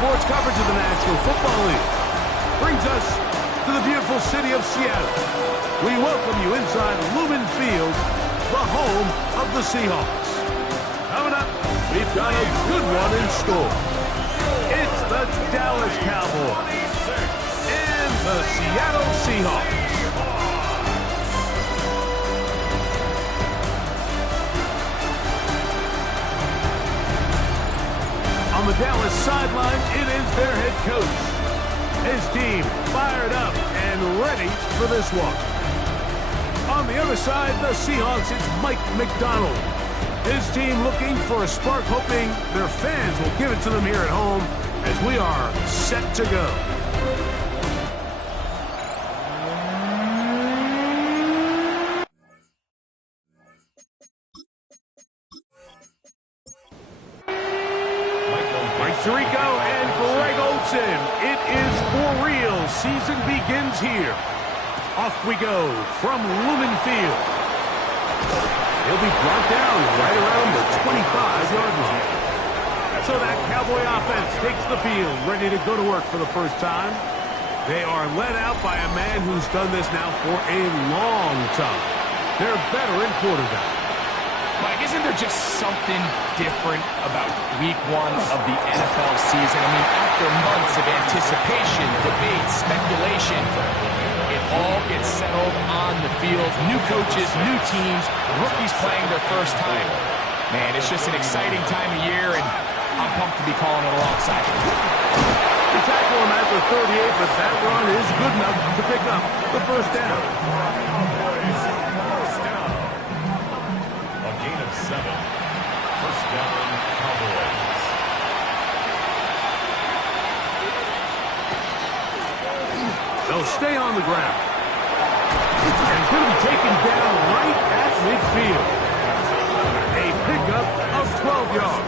sports coverage of the National Football League brings us to the beautiful city of Seattle. We welcome you inside Lumen Field, the home of the Seahawks. Coming up, we've got a good one in store. It's the Dallas Cowboys and the Seattle Seahawks. On the Dallas sideline, it is their head coach. His team fired up and ready for this one. On the other side, the Seahawks, it's Mike McDonald. His team looking for a spark, hoping their fans will give it to them here at home as we are set to go. Tirico and Greg Olsen. It is for real. Season begins here. Off we go from Lumen Field. He'll be brought down right around the 25-yard line. So that Cowboy offense takes the field, ready to go to work for the first time. They are led out by a man who's done this now for a long time. Their veteran quarterback. Mike, isn't there just something different about week one of the NFL season? I mean, after months of anticipation, debate, speculation, it all gets settled on the field. New coaches, new teams, rookies playing their first time. Man, it's just an exciting time of year, and I'm pumped to be calling it alongside him. They tackle him at the 38, but that run is good enough to pick up the first down. First down, Cowboys. They'll stay on the ground. And it's going to be taken down right at midfield. A pickup of 12 yards.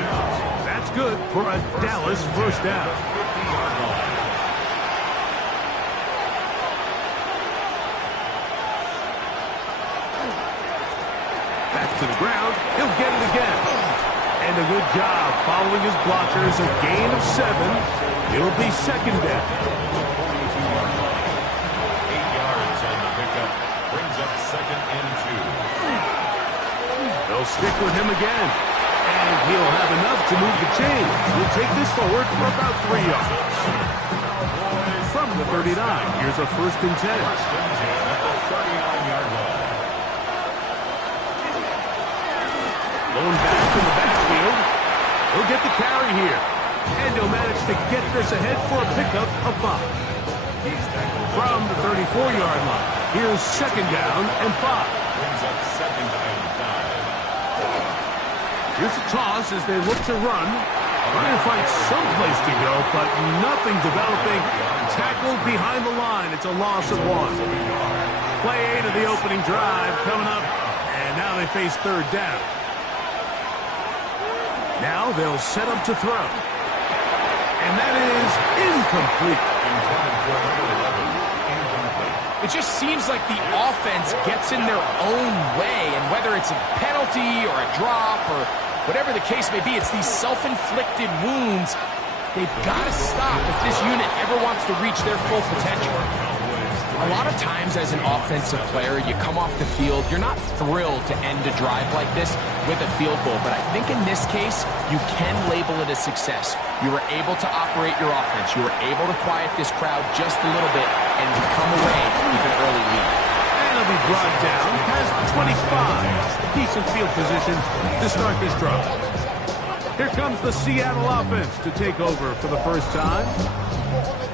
That's good for a Dallas first down. To the ground, he'll get it again. And a good job following his blockers, a gain of 7. It'll be second down. 8 yards on the pickup. Brings up second and 2. They'll stick with him again. And he'll have enough to move the chain. He'll take this forward for about 3 yards. From the 39, here's a first and 10. At the 39-yard line. Going back to the backfield. He'll get the carry here. And he'll manage to get this ahead for a pickup of 5. From the 34-yard line. Here's second down and 5. Brings up second and 5. Here's a toss as they look to run. Trying to find some place to go, but nothing developing. Tackled behind the line. It's a loss of 1. Play 8 of the opening drive coming up. And now they face third down. Now they'll set up to throw. And that is incomplete. It just seems like the offense gets in their own way, and whether it's a penalty or a drop or whatever the case may be, it's these self-inflicted wounds. They've got to stop if this unit ever wants to reach their full potential. A lot of times as an offensive player, you come off the field, you're not thrilled to end a drive like this with a field goal, but I think in this case, you can label it a success. You were able to operate your offense. You were able to quiet this crowd just a little bit and come away with an early lead. And it'll be brought down past the 25. Decent field position to start this drive. Here comes the Seattle offense to take over for the first time.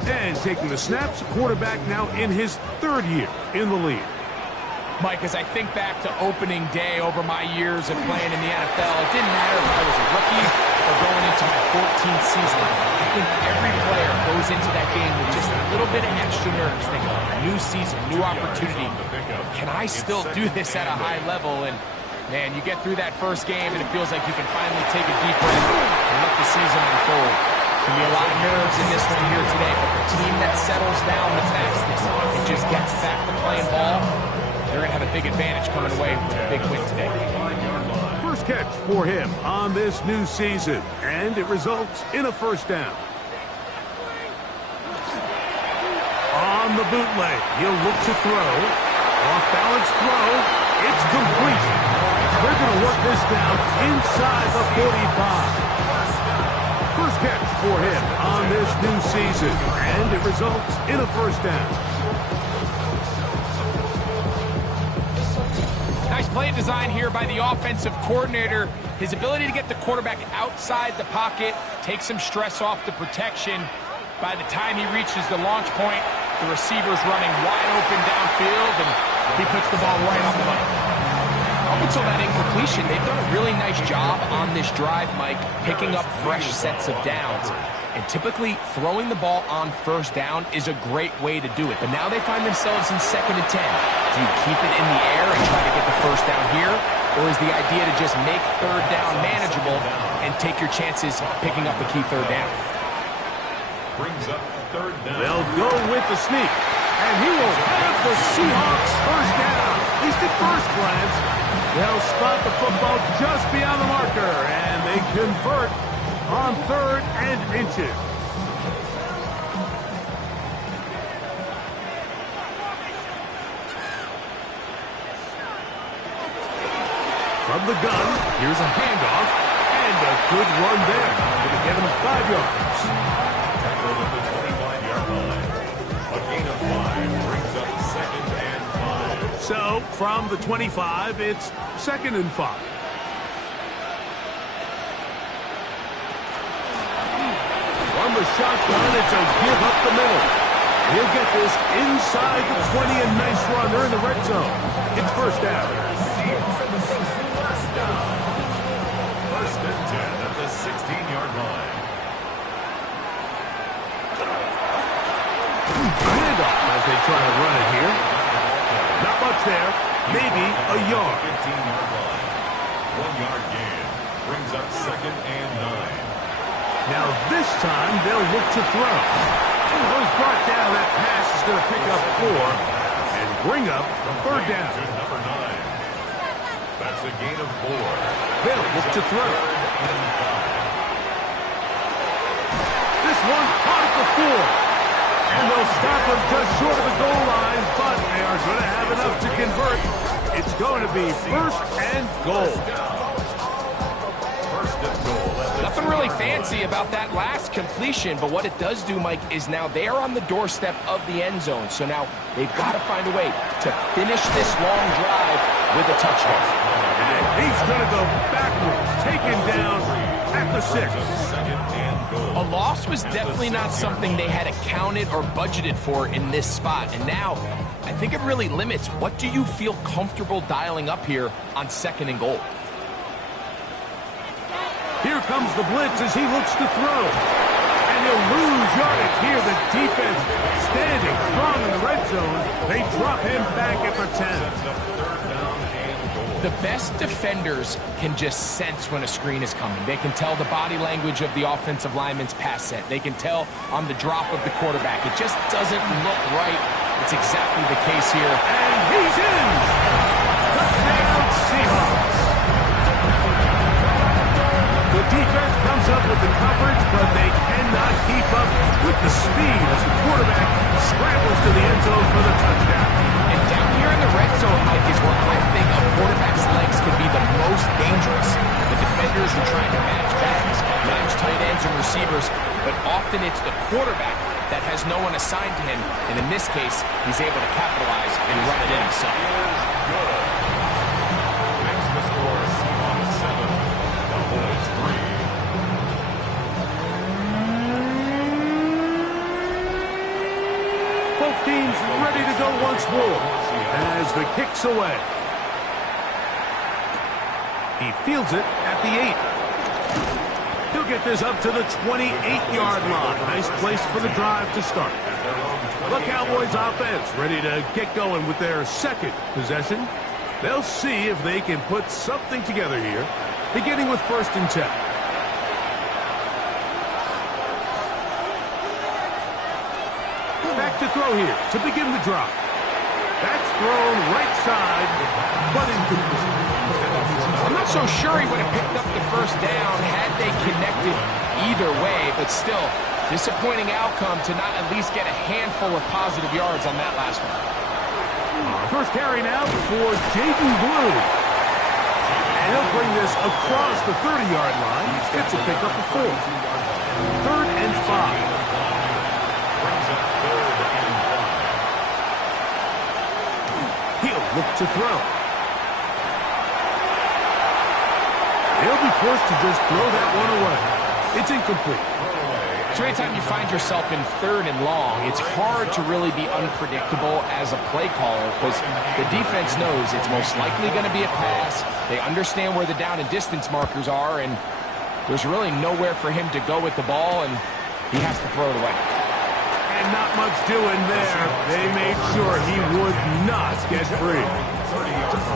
And taking the snaps, quarterback now in his 3rd year in the league. Mike, as I think back to opening day over my years of playing in the NFL, it didn't matter if I was a rookie or going into my 14th season. I think every player goes into that game with just a little bit of extra nerves, thinking, new season, new opportunity. Can I still do this at a high level? And, man, you get through that first game, and it feels like you can finally take a deep breath and let the season unfold. Going to be a lot of nerves in this one here today, but the team that settles down the fastest and just gets back to playing ball, they're going to have a big advantage coming away with a big win today. First catch for him on this new season, and it results in a first down. from the bootleg. He'll look to throw. Off-balance throw. It's complete. They're going to work this down inside the 45. First catch for him on this new season, and it results in a first down. Nice play design here by the offensive coordinator. His ability to get the quarterback outside the pocket, take some stress off the protection. By the time he reaches the launch point, the receiver's running wide open downfield, and he puts the ball right on the money. Up until that incompletion, they've done a really nice job on this drive, Mike, picking up fresh sets of downs. And typically, throwing the ball on first down is a great way to do it. But now they find themselves in 2nd and 10. Do you keep it in the air and try to get the first down here? Or is the idea to just make third down manageable and take your chances picking up a key third down? Brings up third down. They'll go with the sneak. And he will have the Seahawks first down. At least at first glance. They'll spot the football just beyond the marker, and they convert on 3rd and inches. From the gun, here's a handoff, and a good run there. Going to give him 5 yards. Tackle at the 25-yard line. A gain of 5 brings up 2nd and 5. So, from the 25, it's 2nd and 5. From the shotgun, it's a give up the middle. He'll get this inside the 20, and nice run. They're in the red zone. It's first down. First and 10 at the 16-yard line. Handoff as they try to run it here. Not much there. Maybe a yard. 15-yard line. 1-yard gain. Brings up 2nd and 9. Now this time they'll look to throw. It was brought down. That pass is going to pick up 4 and bring up 3rd down. To number 9. That's a gain of 4. They'll look to throw. This one caught at the 4. And they'll stop him just short of the goal line, but they are going to have enough to convert. It's going to be 1st and goal. First and goal. Nothing really fancy about that last completion, but what it does do, Mike, is now they are on the doorstep of the end zone. So now they've got to find a way to finish this long drive with a touchdown. And he's going to go backwards, taken down at the 6. A loss was definitely not something they had accounted or budgeted for in this spot. And now, I think it really limits what do you feel comfortable dialing up here on 2nd and goal. Here comes the blitz as he looks to throw. And he'll lose yardage here. The defense standing strong in the red zone. They drop him back at the 10. The best defenders can just sense when a screen is coming. They can tell the body language of the offensive lineman's pass set. They can tell on the drop of the quarterback. It just doesn't look right. It's exactly the case here. And he's in! Touchdown, Seahawks! The defense comes up with the coverage, but they cannot keep up with the speed as the quarterback scrambles to the end zone for the touchdown. And down here in the red zone, Mike, is where I think a quarterback's legs can be the most dangerous. The defenders are trying to match backs, match tight ends and receivers, but often it's the quarterback that has no one assigned to him, and in this case, he's able to capitalize and run it in himself. Makes the score Seahawks 7, Cowboys 3. Both teams ready to go once more as the kick's away. He fields it at the 8. He'll get this up to the 28-yard line. Nice place for the drive to start. The Cowboys offense ready to get going with their 2nd possession. They'll see if they can put something together here, beginning with 1st and 10. Back to throw here to begin the drive. That's thrown right side, but incomplete. I'm not so sure he would have picked up the first down had they connected either way, but still, Disappointing outcome to not at least get a handful of positive yards on that last one. First carry now for Jaden Blue. And he'll bring this across the 30-yard line. It's a pickup of 4. 3rd and 5. Brings up 3rd and 5. He'll look to throw. He'll be forced to just throw that one away. It's incomplete. So anytime you find yourself in 3rd and long, it's hard to really be unpredictable as a play caller because the defense knows it's most likely going to be a pass. They understand where the down and distance markers are, and there's really nowhere for him to go with the ball, and he has to throw it away. And not much doing there. They made sure he would not get free.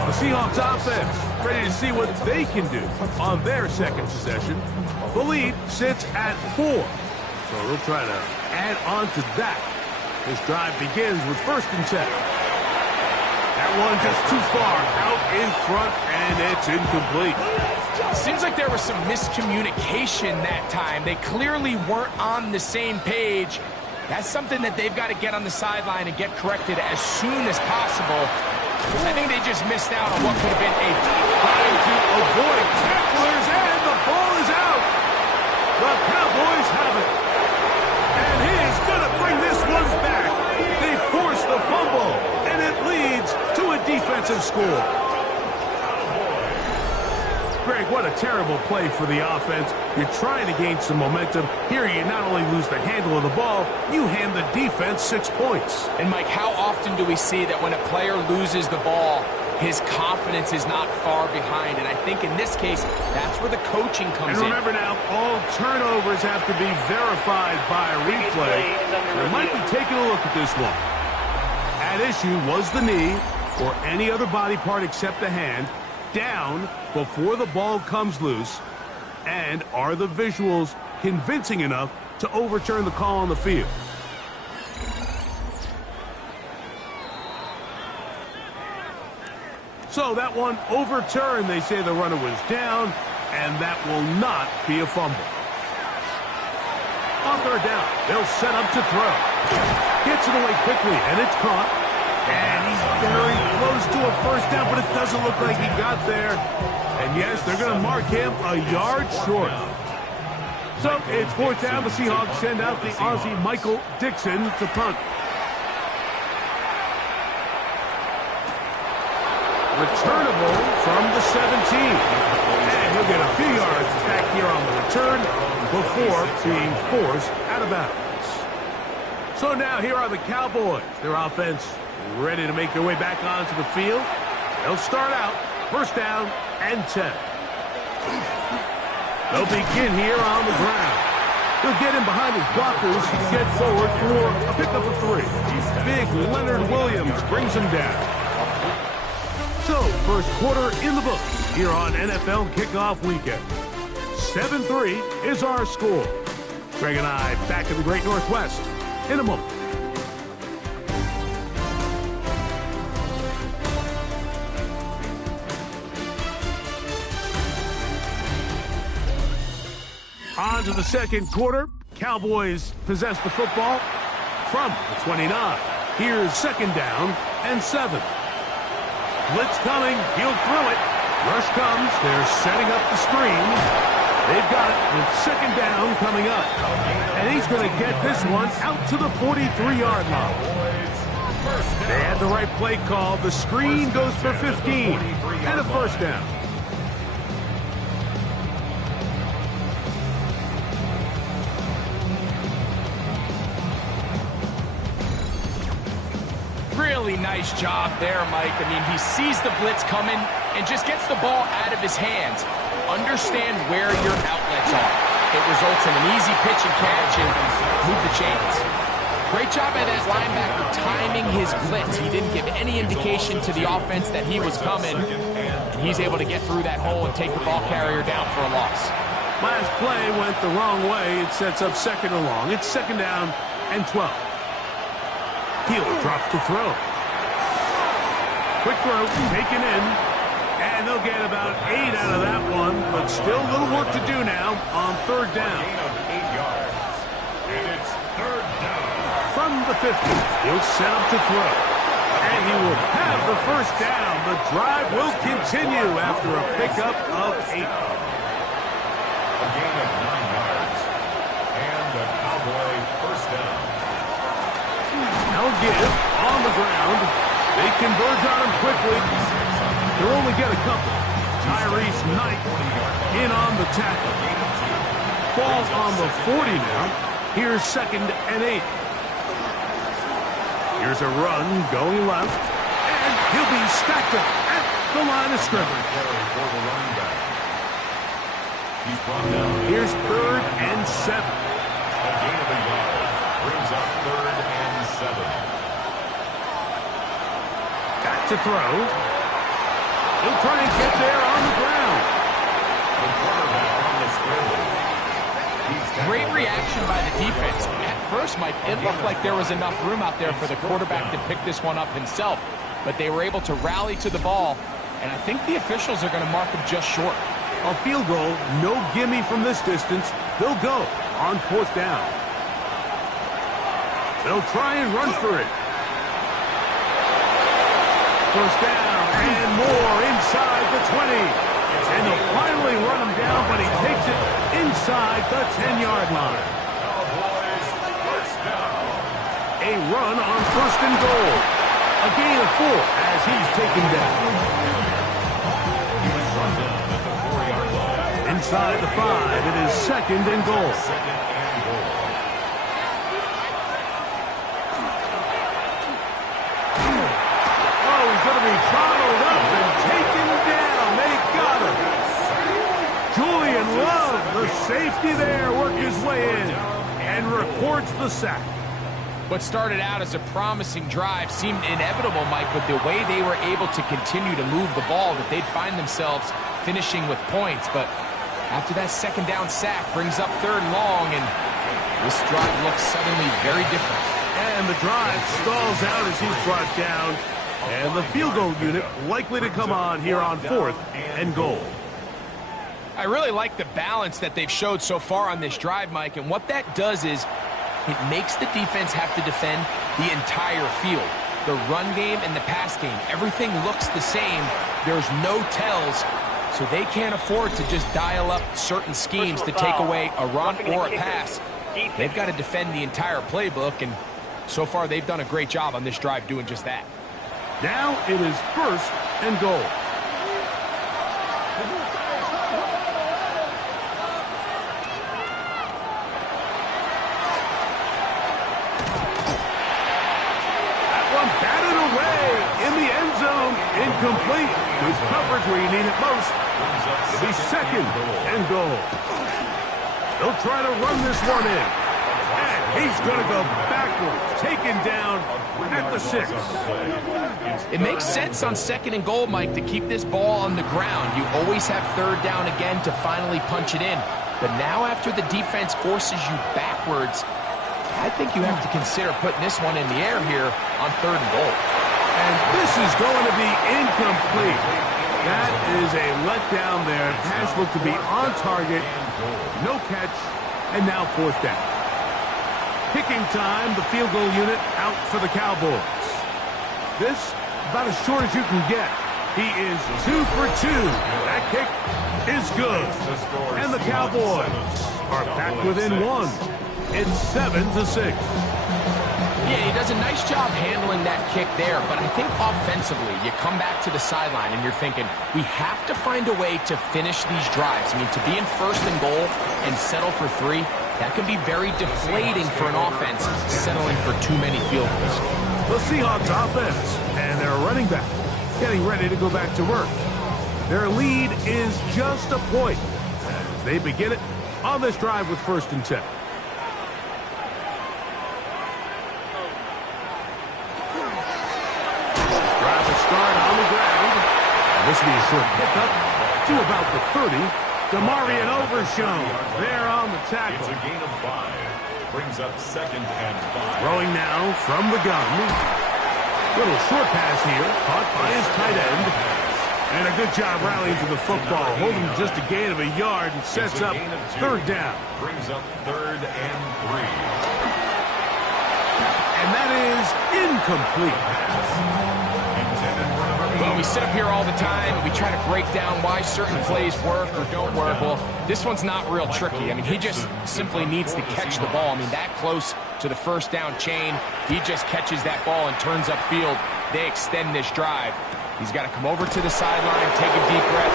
The Seahawks offense ready to see what they can do on their second possession. The lead sits at 4. So they'll try to add on to that. This drive begins with 1st and 10. That one just too far out in front, and it's incomplete. Seems like there was some miscommunication that time. They clearly weren't on the same page. That's something that they've got to get on the sideline and get corrected as soon as possible. I think they just missed out on what could have been a trying to avoid tacklers, and the ball is out. The Cowboys have it. And he's going to bring this one back. They force the fumble, and it leads to a defensive score. Greg, what a terrible play for the offense. You're trying to gain some momentum. Here you not only lose the handle of the ball, you hand the defense 6 points. And Mike, how often do we see that when a player loses the ball, his confidence is not far behind? And I think in this case, that's where the coaching comes in. And remember now, all turnovers have to be verified by a replay. We might be taking a look at this one. At issue was the knee, or any other body part except the hand, down before the ball comes loose. And are the visuals convincing enough to overturn the call on the field? So that one overturned. They say the runner was down, and that will not be a fumble. On 3rd down, they'll set up to throw. Gets it away quickly, and it's caught. And he's very close to a 1st down, but it doesn't look like he got there. And yes, they're going to mark him a yard short. So it's 4th down. The Seahawks send out the Aussie Michael Dixon to punt. Returnable from the 17. And he'll get a few yards back here on the return before being forced out of bounds. So now here are the Cowboys. Their offense ready to make their way back onto the field. They'll start out 1st down and 10. They'll begin here on the ground. He'll get in behind his blockers, get forward for a pickup of 3. Big Leonard Williams brings him down. So, 1st quarter in the books here on NFL Kickoff Weekend. 7-3 is our score. Greg and I back in the Great Northwest in a moment. On to the 2nd quarter. Cowboys possess the football from the 29. Here's 2nd down and 7. Blitz coming. He'll throw it. Rush comes. They're setting up the screen. They've got it with 2nd down coming up. And he's going to get this one out to the 43-yard line. They had the right play call. The screen goes for 15 and a 1st down. Really nice job there, Mike. I mean, he sees the blitz coming and just gets the ball out of his hands. Understand where your outlets are. It results in an easy pitch and catch and move the chains. Great job by that linebacker timing his blitz. He didn't give any indication to the offense that he was coming. And he's able to get through that hole and take the ball carrier down for a loss. Last play went the wrong way. It sets up 2nd and long. It's 2nd down and 12. He'll drop to throw. Quick throw, taken in. And they'll get about 8 out of that one, but still a little work to do now on 3rd down. And it's third down. From the 50, he'll set up to throw. And he will have the first down. The drive will continue after a pickup of 8. A gain of 9 yards. And a Cowboy first down. Now give on the ground. They converge on him quickly. They'll only get a couple. Tyrese Knight in on the tackle. Ball on the 40 now. Here's 2nd and 8. Here's a run going left. And he'll be stacked up at the line of scrimmage. Here's 3rd and 7. A gain of a yard brings up 3rd and 7. Back to throw. He'll try and get there on the ground. The quarterback on the scramble. Great reaction by the defense. At first, Mike, it looked like there was enough room out there for the quarterback to pick this one up himself, but they were able to rally to the ball, and I think the officials are going to mark him just short. A field goal, no gimme from this distance. They'll go on 4th down. They'll try and run for it. First down and more inside the 20. And they'll finally run him down, but he takes it inside the 10-yard line. Cowboys first down. A run on 1st and goal. A gain of 4 as he's taken down. He was run down at the 4-yard line. Inside the 5, it is 2nd and goal. 2nd and goal. Oh, he's going to be bottled up and taken down. They got him. Julian Love, the safety there, worked his way in and records the sack. What started out as a promising drive seemed inevitable, Mike, with the way they were able to continue to move the ball, that they'd find themselves finishing with points. But after that 2nd down sack brings up 3rd and long, and this drive looks suddenly very different. And the drive stalls out as he's brought down. And the field goal unit likely to come on here on 4th and goal. I really like the balance that they've showed so far on this drive, Mike, and what that does is it makes the defense have to defend the entire field. The run game and the pass game, everything looks the same. There's no tells, so they can't afford to just dial up certain schemes to take away a run or a pass. They've got to defend the entire playbook, and so far they've done a great job on this drive doing just that. Now it is 1st and goal. Batted away in the end zone. Incomplete. Good coverage where you need it most. It'll be 2nd and goal. They'll try to run this one in. And he's going to go backwards. Taken down at the 6. It makes sense on 2nd and goal, Mike, to keep this ball on the ground. You always have 3rd down again to finally punch it in. But now after the defense forces you backwards, I think you have to consider putting this one in the air here on 3rd and goal. And this is going to be incomplete. That is a letdown there. Pass looked to be on target. No catch. And now 4th down. Kicking time, the field goal unit out for the Cowboys. This, about as short as you can get. He is 2 for 2. That kick is good. And the Cowboys are back within 1. It's 7-6. Yeah, he does a nice job handling that kick there, but I think offensively, you come back to the sideline and you're thinking, we have to find a way to finish these drives. I mean, to be in 1st and goal and settle for 3, that can be very deflating for an offense, settling for too many field goals. The Seahawks offense and their running back getting ready to go back to work. Their lead is just a point as they begin it on this drive with 1st and 10. Start on the ground. And this will be a short pickup to about the 30. DeMarion Overshown there on the tackle. It's a gain of 5. Brings up 2nd and 5. Throwing now from the gun. Little short pass here. Caught by his tight end. And a a good job rallying to the football, holding just a gain of a yard and sets up third down. Brings up 3rd and 3. And that is incomplete. Well, we sit up here all the time and we try to break down why certain plays work or don't work. Well, this one's not real tricky. I mean, he just simply needs to catch the ball. I mean, that close to the first down chain, he just catches that ball and turns upfield. They extend this drive. He's got to come over to the sideline, take a deep breath,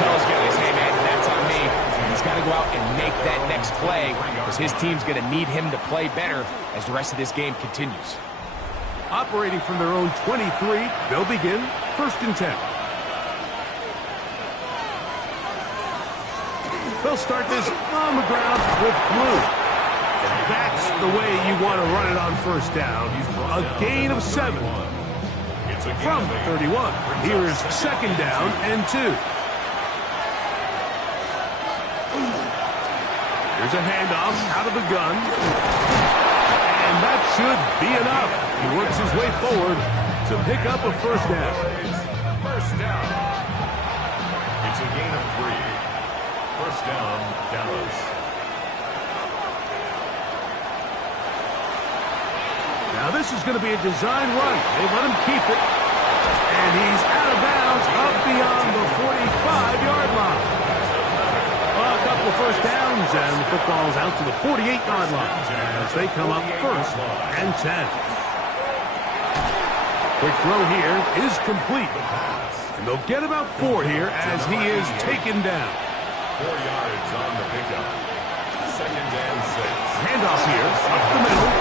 tell his guys, hey, man, that's on me. He's got to go out and make that next play because his team's going to need him to play better as the rest of this game continues. Operating from their own 23, they'll begin 1st and 10. They'll start this on the ground with blue. And that's the way you want to run it on 1st down. A gain of 7. From 31, here is 2nd down and 2. Here's a handoff out of the gun. And that should be enough. He works his way forward to pick up a 1st down. First down. It's a gain of 3. 1st down, Dallas. Now this is going to be a design run. They let him keep it. And he's out of bounds up beyond the 45-yard line. Well, a couple of 1st downs, and the football's out to the 48-yard line as they come up 1st and 10. Quick throw here is complete. And they'll get about 4 here as he is taken down. 4 yards on the pickup. 2nd and 6. Handoff here, up the middle.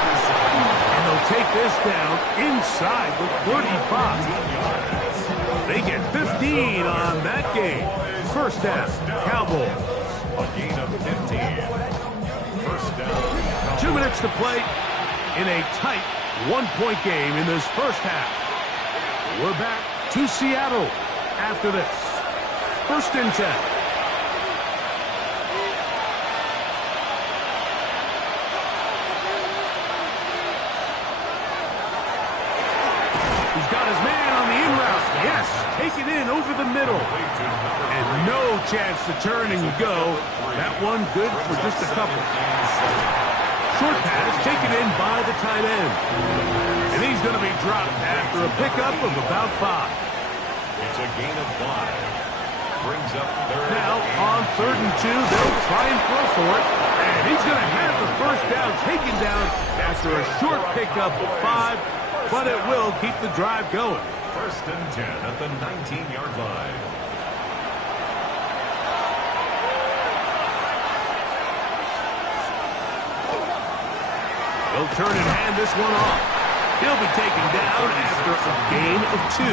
And they'll take this down inside the 35. They get 15 on that game. 1st down, Cowboys. A gain of 15. 1st down. 2 minutes to play in a tight 1-point game in this 1st half. We're back to Seattle after this. 1st and 10. He's got his man on the in route. Yes, take it in over the middle. And no chance to turn and go. That one good for just a couple. Short pass taken in by the tight end. And he's going to be dropped after a pickup of about 5. It's a gain of 5. Brings up 3rd. Now, on 3rd and 2, they'll try and throw for it. And he's going to have the 1st down taken down after a short pickup of 5. But it will keep the drive going. 1st and 10 at the 19-yard line. They'll turn and hand this one off. He'll be taken down after a gain of 2.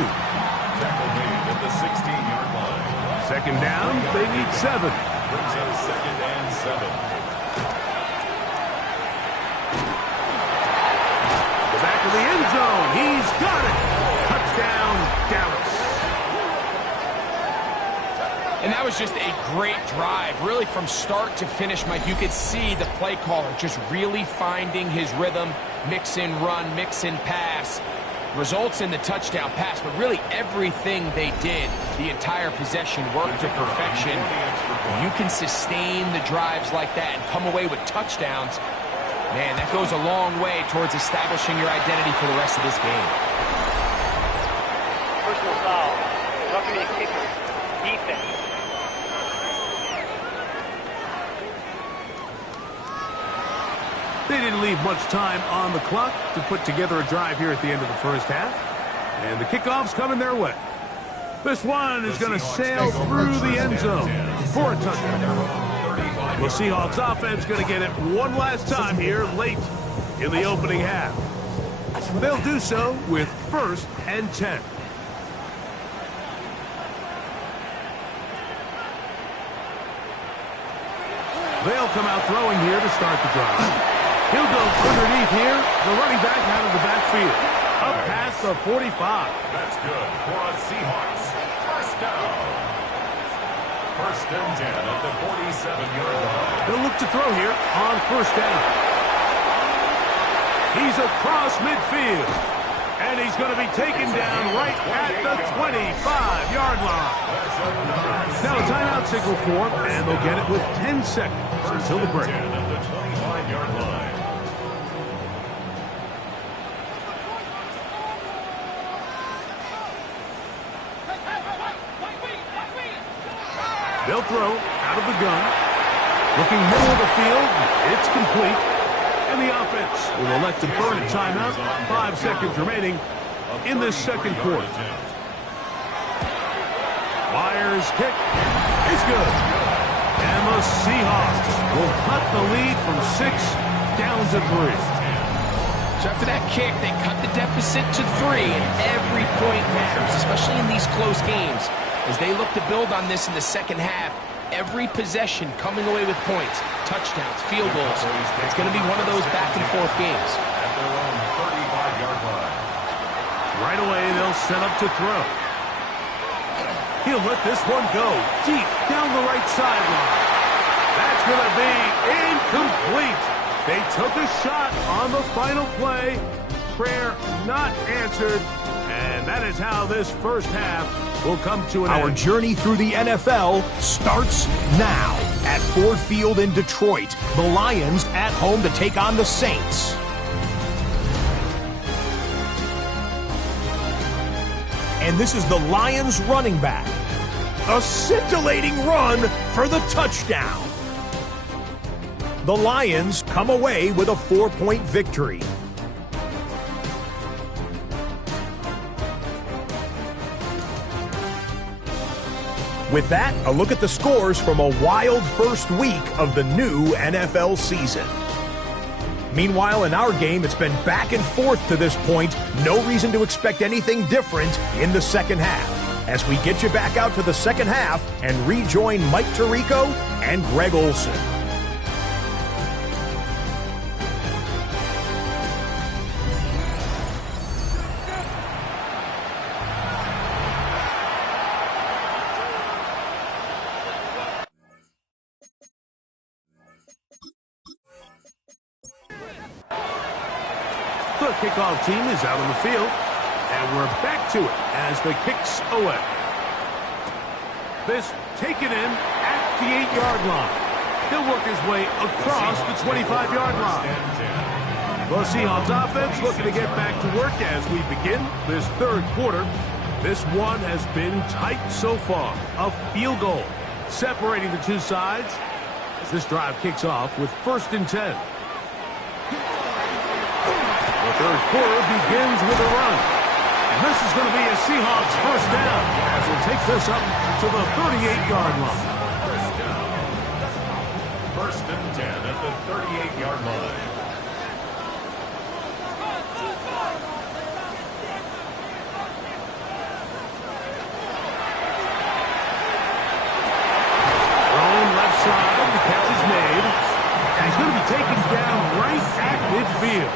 Tackle made at the 16-yard line. 2nd down, they need 7. Brings up 2nd and 7. Back to the end zone. He's got it. Touchdown, Dallas. And that was just a great drive, really from start to finish, Mike. You could see the play caller just really finding his rhythm, mix in run, mix in pass, results in the touchdown pass, but really everything they did, the entire possession worked to perfection. When you can sustain the drives like that and come away with touchdowns, man, that goes a long way towards establishing your identity for the rest of this game. Personal foul. Roughing the kicker. Defense. They didn't leave much time on the clock to put together a drive here at the end of the 1st half. And the kickoff's coming their way. This one is going to sail through the end zone for a touchdown. The Seahawks offense going to get it one last time here late in the opening half. They'll do so with 1st and 10. They'll come out throwing here to start the drive. He'll go underneath here. The running back out of the backfield. Up past the 45. That's good for a Seahawks. 1st down. 1st and 10 at the 47-yard line. They'll look to throw here on 1st down. He's across midfield. And he's going to be taken down right at the 25-yard line. A timeout signal form, and they'll get it with 10 seconds until the break. 10 at the 25-yard line. They'll throw out of the gun. Looking middle of the field. It's complete. And the offense will elect to burn a timeout. 5 seconds remaining in this second quarter. Myers' kick is good. And the Seahawks will cut the lead from 6 down to 3. So after that kick, they cut the deficit to 3, and every point matters, especially in these close games. As they look to build on this in the second half, every possession coming away with points, touchdowns, field goals. It's going to be one of those back-and-forth games. At their own 35-yard line. Right away, they'll set up to throw. He'll let this one go deep down the right sideline. That's going to be incomplete. They took a shot on the final play. Prayer not answered. And that is how this first half will come to an end. Our journey through the NFL starts now. At Ford Field in Detroit, the Lions at home to take on the Saints. And this is the Lions running back. A scintillating run for the touchdown. The Lions come away with a 4-point victory. With that, a look at the scores from a wild first week of the new NFL season. Meanwhile, in our game, it's been back and forth to this point. No reason to expect anything different in the second half. As we get you back out to the second half and rejoin Mike Tirico and Greg Olson. The kickoff team is out on the field, and we're back to it as the kick's away. This taken in at the 8-yard line. He'll work his way across the 25-yard line. The Seahawks offense looking to get back to work as we begin this third quarter. This one has been tight so far. A field goal separating the two sides as this drive kicks off with 1st and 10. The third quarter begins with a run. And this is going to be a Seahawks first down as we'll take this up to the 38-yard line. First down. 1st and 10 at the 38-yard line. Thrown left side, the catch is made. And he's going to be taken down right at midfield.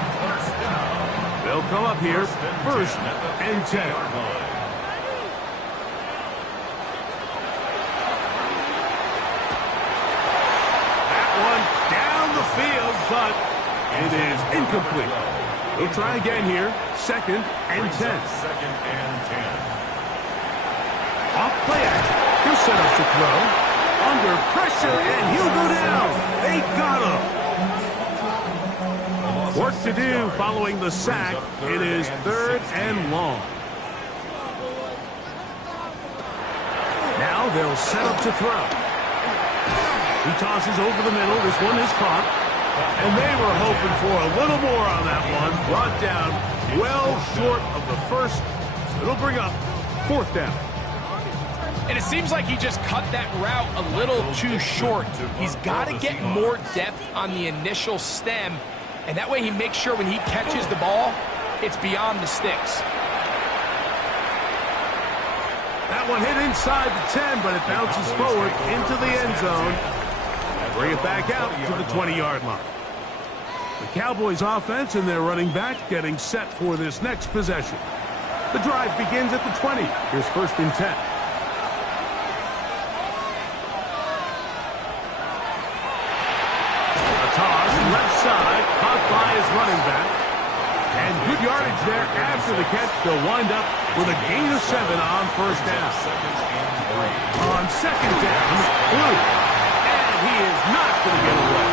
They'll come up here, 1st and 10. That one down the field, but it is incomplete. He'll try again here, 2nd and 10. 2nd and 10. Off play action. He'll set up to throw. Under pressure, and he'll go down. They got him. Work to do following the sack. It is 3rd and long. Now they'll set up to throw. He tosses over the middle. This one is caught. And they were hoping for a little more on that one. Brought down well short of the first. It'll bring up 4th down. And it seems like he just cut that route a little too short. He's got to get more depth on the initial stem. And that way he makes sure when he catches the ball, it's beyond the sticks. That one hit inside the 10, but it bounces forward into the end zone. And bring it back out to the 20-yard line. The Cowboys offense and their running back getting set for this next possession. The drive begins at the 20. Here's 1st and 10. Left side, caught by his running back. And good yardage there after the catch. They'll wind up with a gain of 7 on first down. On second down, Blue. And he is not going to get away.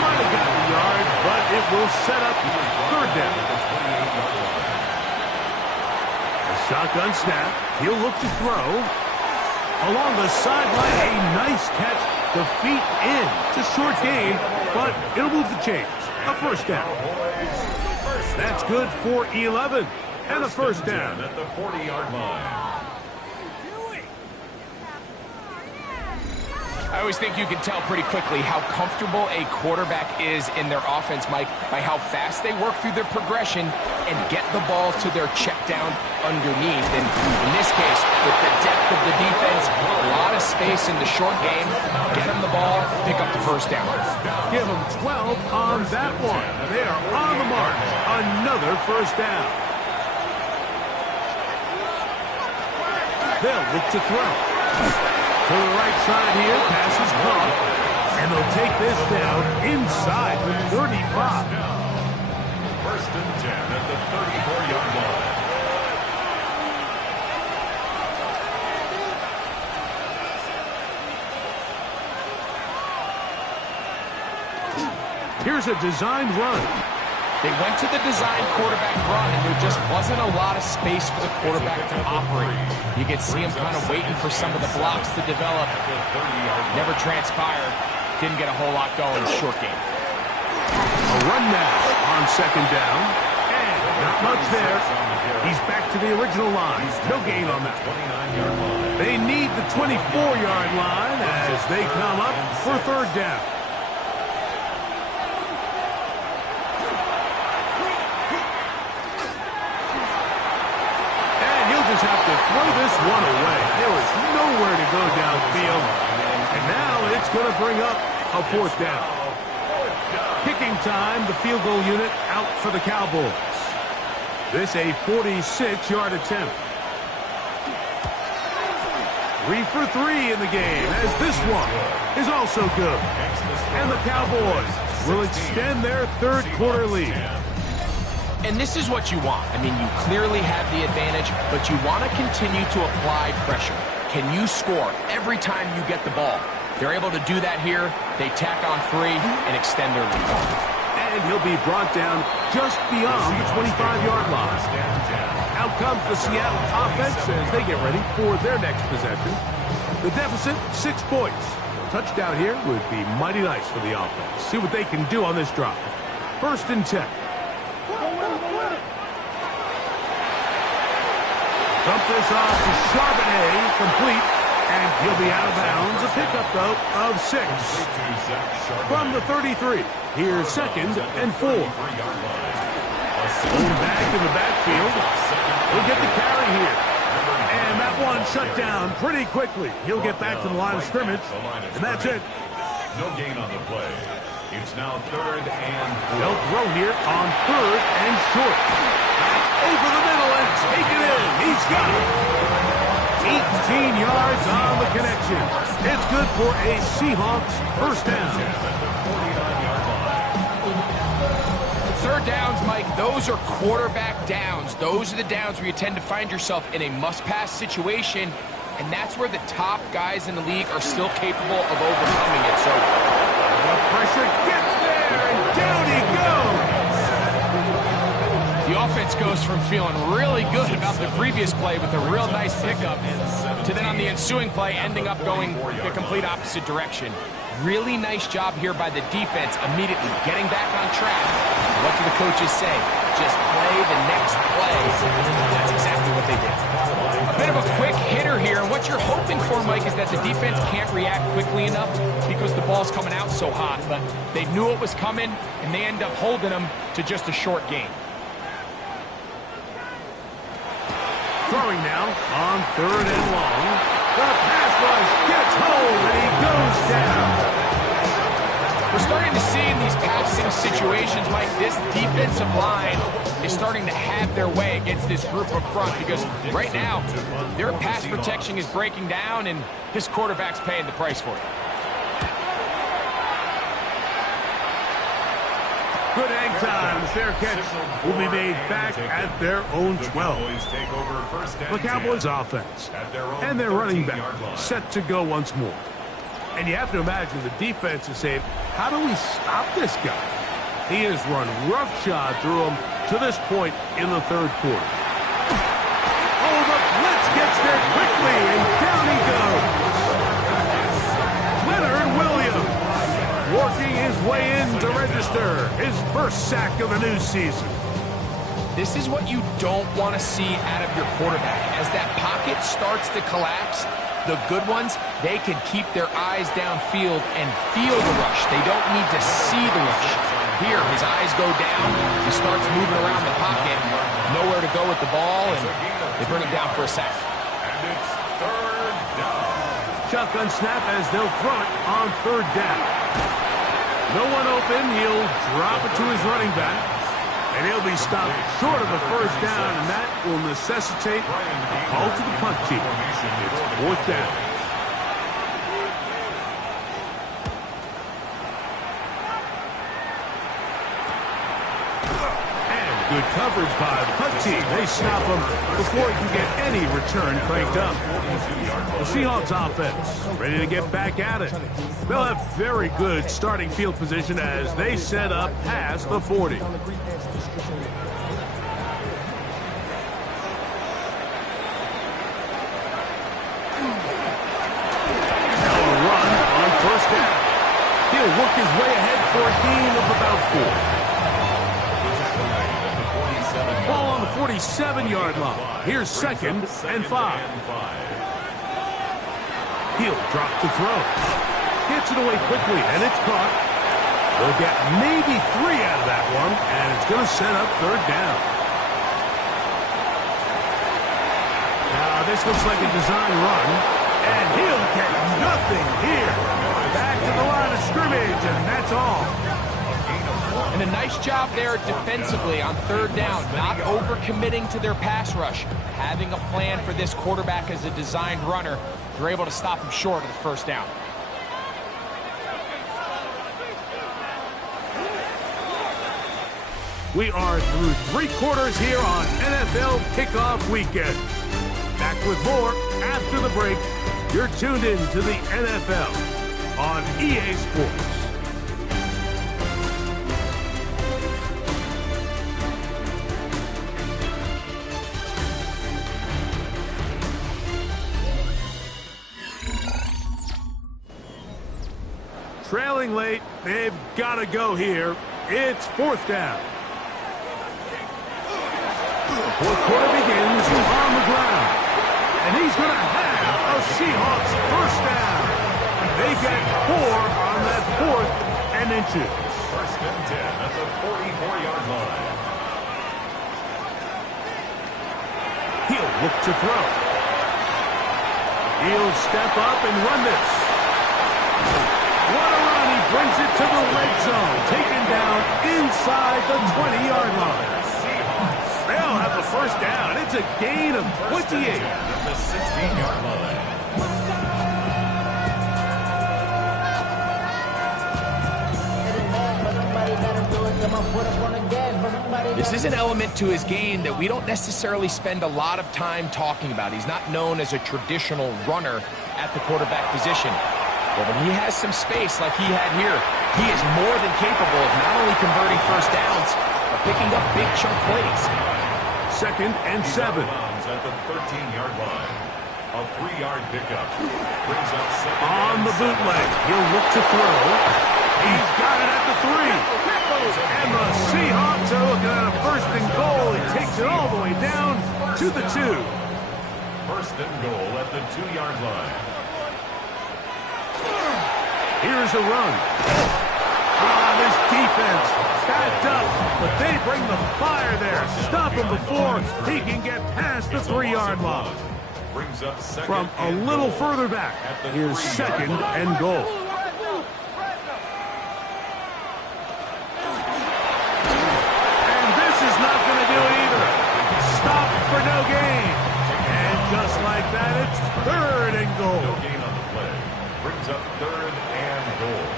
Might have gotten the yard, but it will set up third down. A shotgun snap. He'll look to throw. Along the sideline, a nice catch. The feet in. It's a short gain, but it'll move the chains. A first down. That's good for 11. And a first down at the 40-yard line. I always think you can tell pretty quickly how comfortable a quarterback is in their offense, Mike, by how fast they work through their progression and get the ball to their check down underneath. And in this case, with the depth of the defense, a lot of space in the short game, get them the ball, pick up the first down. Give them 12 on that one. They are on the mark. Another first down. They'll look to throw. To the right side here, pass is caught. And they'll take this down inside the 35. First and 10 at the 34-yard line. Here's a designed run. They went to the design quarterback run, and there just wasn't a lot of space for the quarterback to operate. You could see him kind of waiting for some of the blocks to develop. Never transpired. Didn't get a whole lot going in the short game. A run now on second down. And not much there. He's back to the original line. No gain on that. They need the 24-yard line as they come up for third down. Have to throw this one away. There was nowhere to go downfield. And now it's going to bring up a fourth down. Kicking time, the field goal unit out for the Cowboys. This a 46-yard attempt. 3 for 3 in the game, as this one is also good. And the Cowboys will extend their third quarter lead. And this is what you want. I mean, you clearly have the advantage, but you want to continue to apply pressure. Can you score every time you get the ball? They're able to do that here. They tack on 3 and extend their lead. And he'll be brought down just beyond the 25-yard line. Out comes the Seattle offense as they get ready for their next possession. The deficit, 6 points. A touchdown here would be mighty nice for the offense. See what they can do on this drive. First and 10. Dump this off to Charbonnet, complete, and he'll be out of bounds. A pickup, though, of 6. From the 33, here's second and 4. Going back in the backfield. He'll get the carry here. And that one shut down pretty quickly. He'll get back to the line of scrimmage, and that's it. No gain on the play. It's now third and 4. They'll throw here on third and short. Over the middle and take it in. He's got it. 18 yards on the connection. It's good for a Seahawks first down. Third downs, Mike, those are quarterback downs. Those are the downs where you tend to find yourself in a must-pass situation, and that's where the top guys in the league are still capable of overcoming it. So the pressure gets there, and down he goes. The offense goes from feeling really good about the previous play with a real nice pickup to then on the ensuing play ending up going the complete opposite direction. Really nice job here by the defense immediately getting back on track. What do the coaches say? Just play the next play. That's exactly what they did. A bit of a quick hitter here, and what you're hoping for, Mike, is that the defense can't react quickly enough because the ball's coming out so hot, but they knew it was coming, and they end up holding them to just a short gain. Throwing now on third and long. The pass rush gets home, and he goes down. We're starting to see in these passing situations, Mike, this defensive line is starting to have their way against this group up front because right now, their pass protection is breaking down, and this quarterback's paying the price for it. Good hang time. The fair catch will be made back at their own 12. The Cowboys offense and their running back set to go once more. And you have to imagine the defense is saying, how do we stop this guy? He has run roughshod through him to this point in the third quarter. Oh, the blitz gets there quickly, and down he goes. Leonard Williams working his way in to register his first sack of the new season. This is what you don't want to see out of your quarterback. As that pocket starts to collapse, the good ones, they can keep their eyes downfield and feel the rush. They don't need to see the rush. Here, his eyes go down. He starts moving around the pocket. Nowhere to go with the ball, and they bring him down for a sack. And it's third down. Shotgun snap as they'll throw it on third down. No one open. He'll drop it to his running back. And he'll be stopped short of a first down, and that will necessitate a call to the punt team. It's fourth down. And good coverage by the punt team. They stop him before he can get any return cranked up. The Seahawks offense ready to get back at it. They'll have very good starting field position as they set up past the 40. He'll work his way ahead for a gain of about 4. Ball on the 47-yard line. Here's second and 5. He'll drop to throw. Gets it away quickly, and it's caught. They'll get maybe 3 out of that one, and it's going to set up third down. Now, this looks like a design run, and he'll get nothing here. Back to the line of scrimmage, and that's all. And a nice job there defensively on third down, not overcommitting to their pass rush. Having a plan for this quarterback as a designed runner, they're able to stop him short of the first down. We are through 3 quarters here on NFL Kickoff Weekend. Back with more after the break. You're tuned in to the NFL on EA Sports. Trailing late, they've got to go here. It's fourth down. The fourth quarter begins on the ground. And he's going to have a Seahawks first down. They get 4 on that 4th and inches. First and 10 at the 44-yard line. He'll look to throw. He'll step up and run this. What a run. He brings it to the red zone. Taken down inside the 20-yard line. They'll have the first down. It's a gain of 28. At the 16-yard line. This is an element to his game that we don't necessarily spend a lot of time talking about. He's not known as a traditional runner at the quarterback position. But when he has some space like he had here, he is more than capable of not only converting first downs, but picking up big chunk plays. Second and 7. At the 13-yard line. A 3-yard pickup. Brings up second on the bootleg. He'll look to throw. He's got it at the 3. And the Seahawks are looking at a first and goal. He takes it all the way down to the 2. First and goal at the 2-yard line. Here's a run. This defense backed up, but they bring the fire there. Stop him before he can get past the 3-yard line. Brings up second From a little further back, here's second and goal. And this is not going to do it either. Stop for no gain. And just like that, it's third and goal. No gain on the play. Brings up third and goal.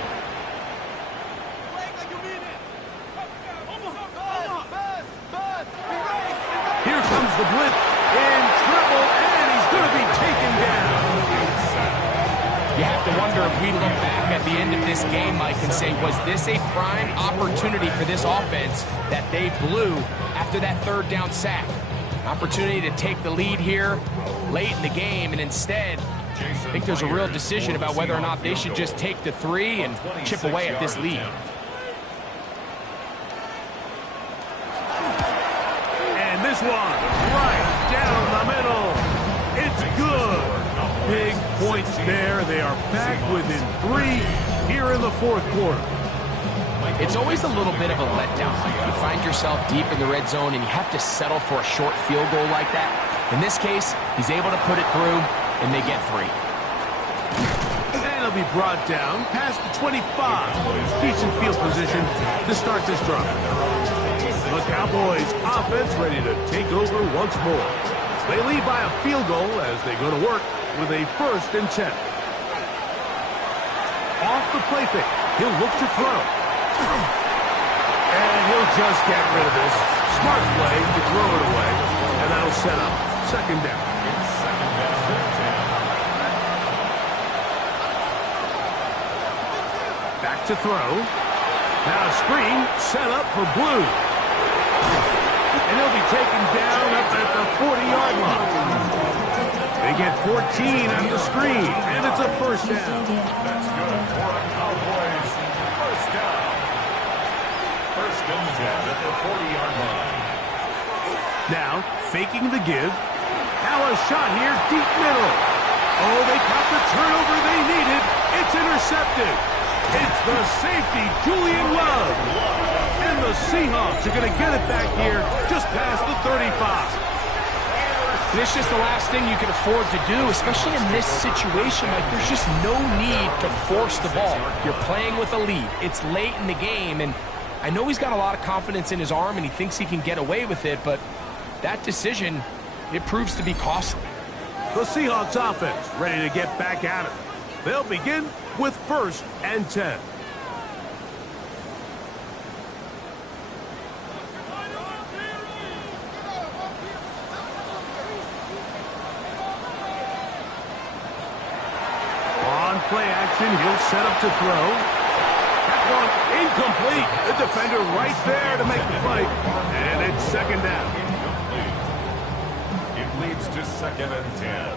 runs the blitz in trouble, and he's going to be taken down. You have to wonder if we look back at the end of this game, Mike, and say, was this a prime opportunity for this offense that they blew after that third down sack? An opportunity to take the lead here late in the game, and instead, I think there's a real decision about whether or not they should just take the 3 and chip away at this lead. And this one, right down the middle. It's good. Big points there. They are back within 3 here in the fourth quarter. It's always a little bit of a letdown. You find yourself deep in the red zone and you have to settle for a short field goal like that. In this case, he's able to put it through, and they get 3. And it'll be brought down past the 25. Decent field position to start this drive. The Cowboys offense ready to take over once more. They lead by a field goal as they go to work with a 1st and 10. Off the play fake, he'll look to throw. And he'll just get rid of this. Smart play to throw it away. And that'll set up 2nd down. Back to throw. Now a screen set up for Blue. And he'll be taken down up at the 40-yard line. They get 14 on the screen, and it's a 1st down. That's good for a Cowboys 1st down. 1st and 10 at the 40-yard line. Now, faking the give. Now a shot here, deep middle. Oh, they caught the turnover they needed. It's intercepted. It's the safety, Julian Love. And the Seahawks are going to get it back here just past the 35. It's just the last thing you can afford to do, especially in this situation. Like, there's just no need to force the ball. You're playing with a lead. It's late in the game, and I know he's got a lot of confidence in his arm, and he thinks he can get away with it, but that decision, it proves to be costly. The Seahawks offense ready to get back at it. They'll begin with 1st and 10. Play action, he'll set up to throw. That one incomplete. The defender right there to make the play. And it's 2nd down. It leads to 2nd and 10.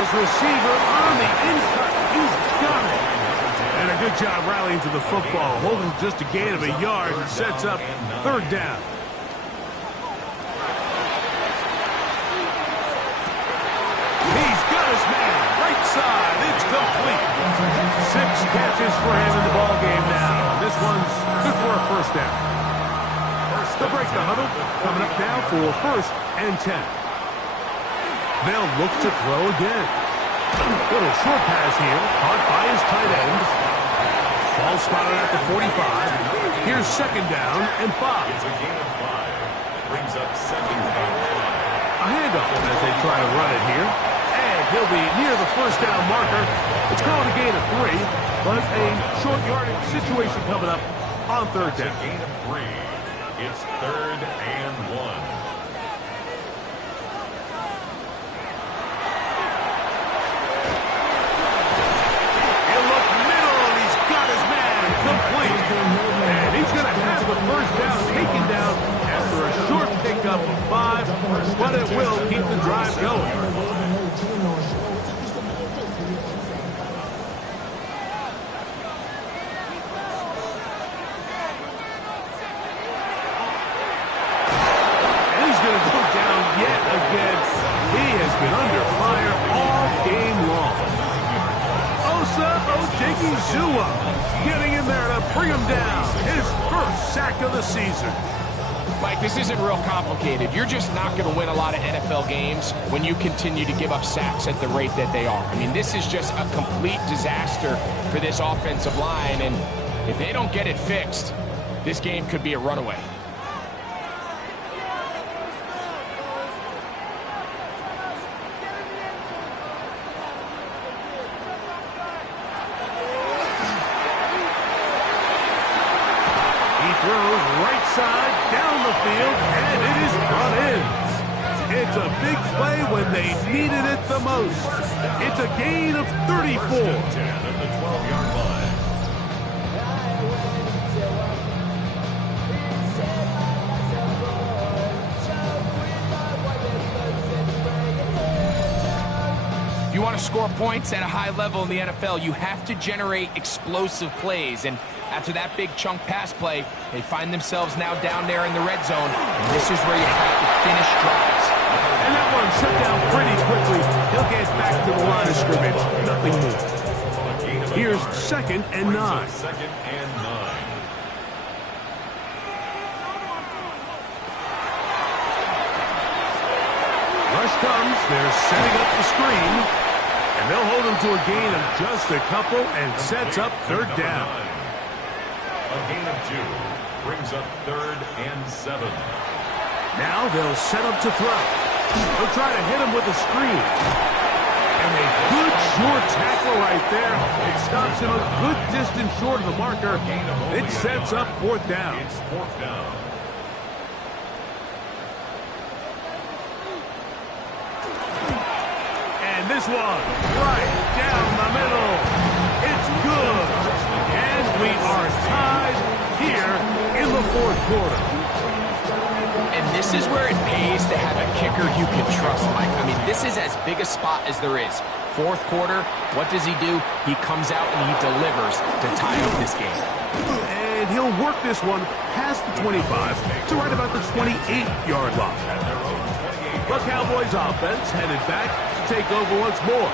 His receiver on the in-cut. He's got it. And a good job rallying to the football. Holding just a gain of a yard. Sets up 3rd down. It's complete. 6 catches for him in the ball game now. This one's good for a 1st down. They'll break the huddle. Coming up now for 1st and 10. They'll look to throw again. Little short pass here. Caught by his tight end. Ball spotted at the 45. Here's 2nd down and 5. It's a gain of 5. Brings up 2nd and 5. A handoff as they try to run it here. He'll be near the 1st down marker. It's called a gain of 3, but a short yardage situation coming up on 3rd down. It's a gain of 3. It's 3rd and 1. He'll look middle, and he's got his man complete. And he's going to have the 1st down taken down after a short pickup of 5, but it will keep the drive going. Been under fire all game long. Osa Odighizuwa getting in there to bring him down. His 1st sack of the season. Mike, this isn't real complicated. You're just not going to win a lot of NFL games when you continue to give up sacks at the rate that they are. I mean, this is just a complete disaster for this offensive line, and if they don't get it fixed, this game could be a runaway. field, and it is brought in. It's a big play when they needed it the most. It's a gain of 34. 10 at the 12-yard line. If you want to score points at a high level in the NFL, you have to generate explosive plays. And after that big chunk pass play, they find themselves now down there in the red zone. And this is where you have to finish drives. And that one shut down pretty quickly. He'll get back to the line of scrimmage. Nothing more. Here's 2nd and 9. 2nd and 9. Rush comes. They're setting up the screen. And they'll hold him to a gain of just a couple and sets up 3rd down. A gain of 2 brings up 3rd and 7. Now they'll set up to throw. They'll try to hit him with a screen. And a good short tackle right there. It stops him a good distance short of the marker. It sets up 4th down. It's 4th down. And this one, right down the middle. It's good. And we are tied here in the 4th quarter. And this is where it pays to have a kicker you can trust, Mike. I mean, this is as big a spot as there is. 4th quarter, what does he do? He comes out and he delivers to tie up this game. And he'll work this one past the 25 to right about the 28-yard line. The Cowboys offense headed back to take over once more.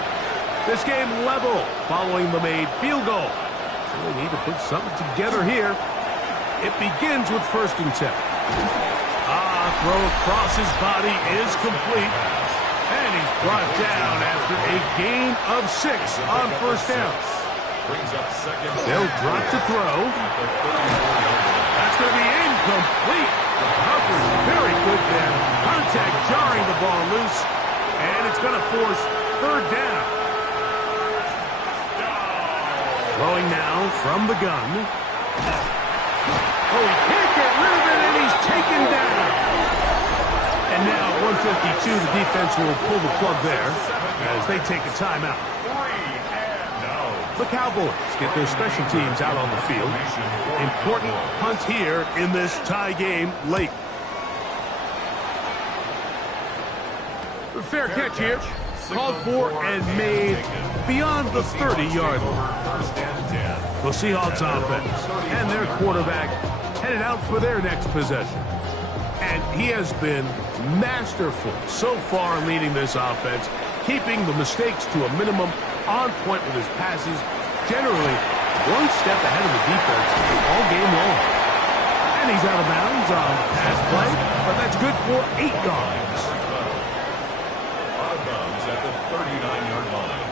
This game level following the made field goal. So they need to put something together here. It begins with 1st and 10. Throw across his body is complete. And he's brought down after a gain of 6 on 1st down. Brings up 2nd. They'll drop to throw. That's going to be incomplete. The coverage very good there. Contact jarring the ball loose. And it's going to force 3rd down. Throwing now from the gun. Oh, he can't get rid of it, and he's taken down. And now at 152, the defense will pull the plug there as they take a timeout. The Cowboys get their special teams out on the field. Important punt here in this tie game late. Fair catch here. Called for and made beyond the 30-yard line. The Seahawks offense and their quarterback headed out for their next possession. And he has been masterful so far leading this offense, keeping the mistakes to a minimum, on point with his passes, generally one step ahead of the defense all game long. And he's out of bounds on pass play, but that's good for 8 yards. Out of bounds at the 39-yard line.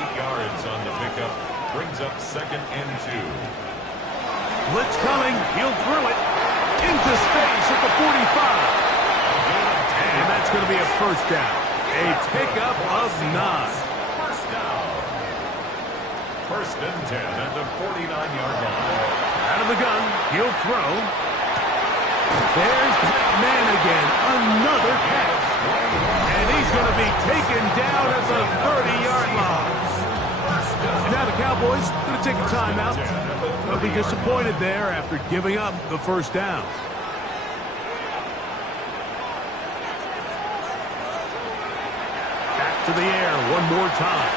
8 yards on the pickup. Brings up 2nd and 2. Blitz coming. He'll throw it into space at the 45. And that's going to be a 1st down. A pickup of 9. 1st down. 1st and 10 at the 49-yard line. Out of the gun. He'll throw. There's that man again. Another catch. And he's going to be taken down at the 30-yard line. And now the Cowboys going to take a timeout. They'll be disappointed there after giving up the 1st down. Back to the air one more time.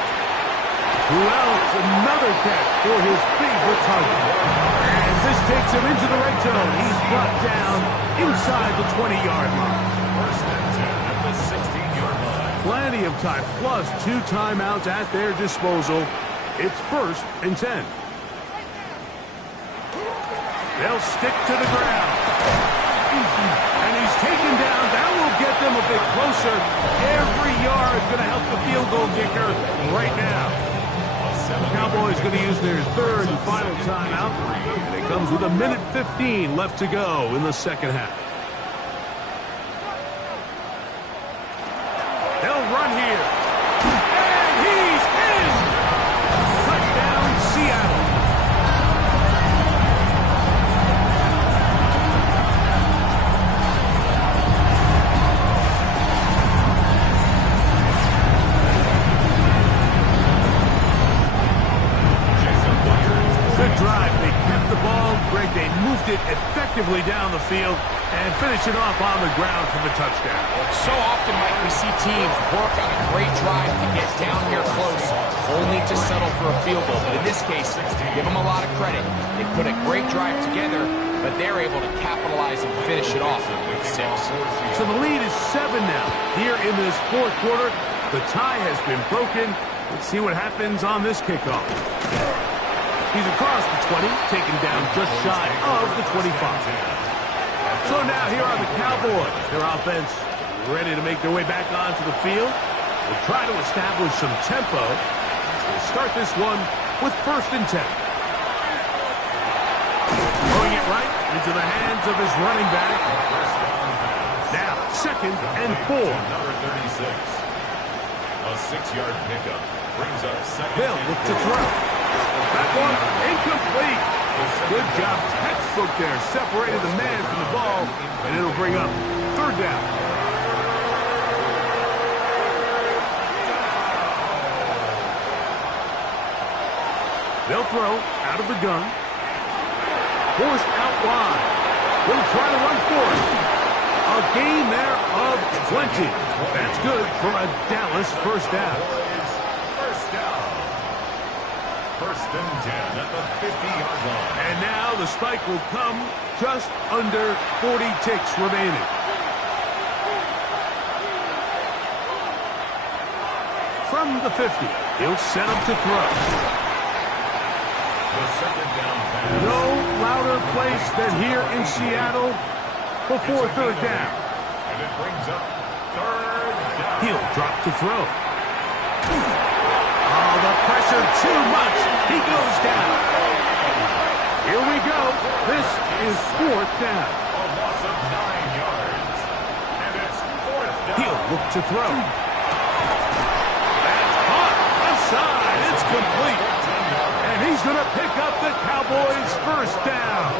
Who else? Another catch for his favorite target. And this takes him into the red zone. He's brought down inside the 20-yard line. 1st and 10 at the 16-yard line. Plenty of time, plus 2 timeouts at their disposal. It's 1st and 10. They'll stick to the ground. And he's taken down. That will get them a bit closer. Every yard going to help the field goal kicker right now. The Cowboys going to use their 3rd and final timeout. And it comes with 1:15 left to go in the 2nd half. They'll run here. And he's in. Touchdown, Seattle. aggressively down the field and finish it off on the ground for the touchdown. So often, Mike, we see teams work on a great drive to get down here close, only to settle for a field goal. But in this case, give them a lot of credit. They put a great drive together, but they're able to capitalize and finish it off with 6. So the lead is 7 now. Here in this fourth quarter, the tie has been broken. Let's see what happens on this kickoff. He's across the 20, taken down just shy of the 25. So now here are the Cowboys. Their offense ready to make their way back onto the field. They'll try to establish some tempo. They'll start this one with 1st and 10. Throwing it right into the hands of his running back. Now 2nd and 4. Number 36. A 6-yard pickup brings up 2nd. Hill with the throw. That one incomplete. Good job. Textbook there. Separated the man from the ball, and it'll bring up 3rd down. They'll throw out of the gun. Forced out wide. They'll try to run for it. A gain there of 20. That's good for a Dallas 1st down. 1st down. 1st and 10 at the 50-yard line. And now the spike will come just under 40 ticks remaining. From the 50, he'll set up to throw. The 2nd down pass. No louder place than here in Seattle before 3rd down. And it brings up 3rd down. He'll drop to throw. Oh, the pressure too much. He goes down. Here we go. This is 4th down. A loss of 9 yards. And it's 4th down. He'll look to throw. That's hot. Offside. It's complete. And he's going to pick up the Cowboys' 1st down.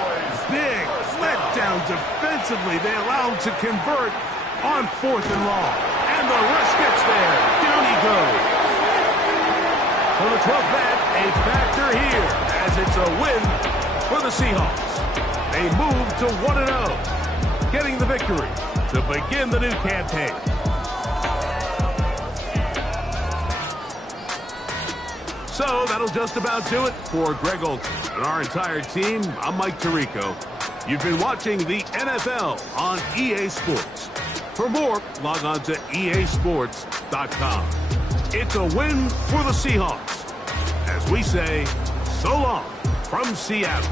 Big letdown defensively. They allow him to convert on 4th and long. And the rush gets there. Down he goes. For the 12th man, a factor here as it's a win for the Seahawks. They move to 1-0, getting the victory to begin the new campaign. So that'll just about do it for Greg Olson and our entire team. I'm Mike Tirico. You've been watching the NFL on EA Sports. For more, log on to easports.com. It's a win for the Seahawks. As we say, so long from Seattle.